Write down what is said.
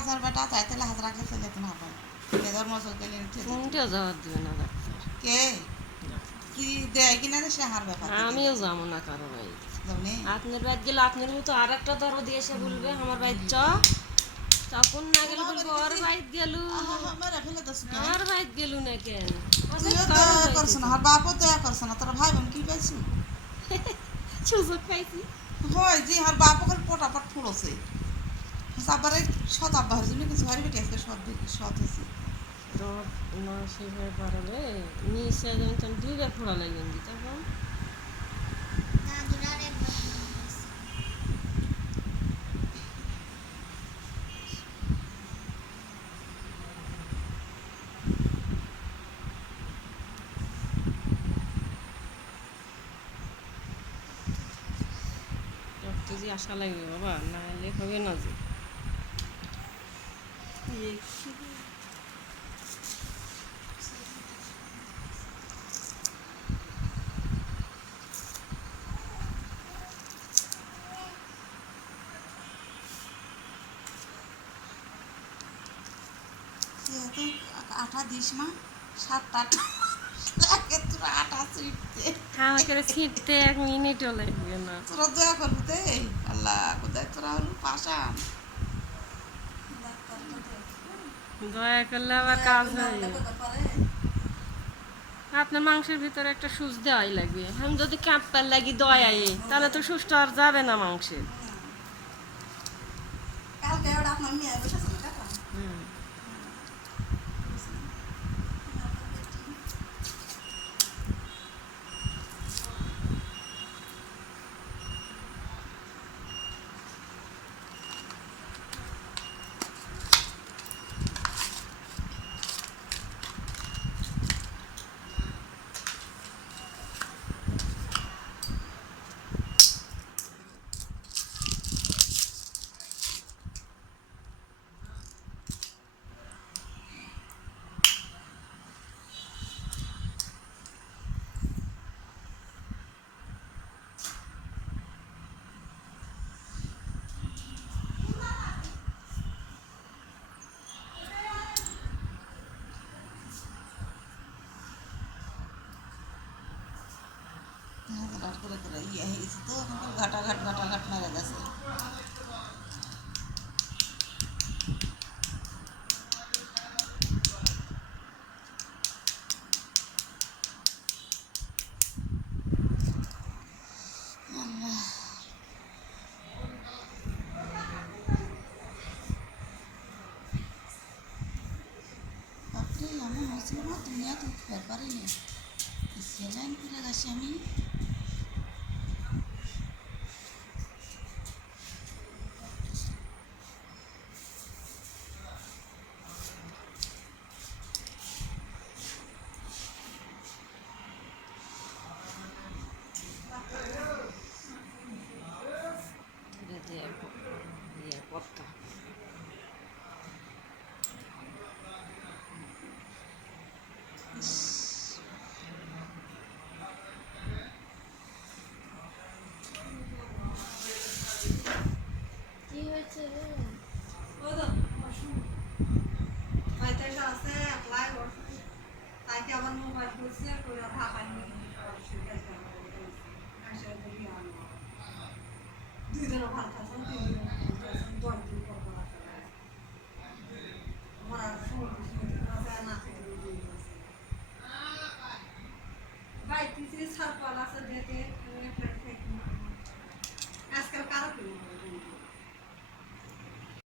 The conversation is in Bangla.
হাজার বেটা চাই তাহলে হাজার রাখলে চলে যেতে না পারে ধর্ম চলতে ফোনটাও জবাব দিবে না ডাক্তার। কে কি দেয় কিনা সে হার ব্যাপার আমিও যাবো না কারো বাড়ি। যাবনি আপনার বাড়ি গেলে আপনার মতো আর একটা দরদ এসে বলবে আমার বাড়ি চ, তখন না গেলে বলবো ওর বাড়ি গেলু, আমার বাড়ি গেলু না কেন? তুইও দয়া করছ না আর বাপও দয়া করছ না তোরা ভাই বোন কি পাইছু সুযোগ পাইছি। হয় যে আর বাপও করে পটাপট ফুড়ছে আবার সৎ আব্বা হয়েছে কিছু হারি বেটে আজকে সৎ হয়েছে রড না সেভাবে পারলে নিচে যেমন তখন দুইবার ফোড়া লাগবেন দি তখন রক্ত যে আশা লাগবে বাবা, না এলে হবে না যে। যেহেতু আঠা দিস মা 7-8 তোরা আঠা ছিটতে আমাকে ছিটতে 1 মিনিটও লাগবে না। তোরা দয়া করবি তো আল্লাহ কোথায় তোরা হলো পাশান দয়া করলে আবার কাজ হয়। আপনার মাংসের ভিতরে একটা সুচ দেওয়াই লাগবে। আমি যদি কাঁপতার লাগি দয়াই তাহলে তো সুচটা আর যাবে না মাংসের। ঘাটাঘাট মেরে গেছে বাপরে এমন হয়েছিল না দুনিয়া তো ফের পারিনি সেলাইন করে গেছি আমি পথটা কি হয়েছে তাইকে আবার মোবাইল করছে করে ঢাকা নিয়ে দুই দিনও ভাত খাচ্ছেন 3 দিন 10 দিন পর আমার আর না খেতে বাইক পিছিয়ে ছাড় পাল আছে দেখে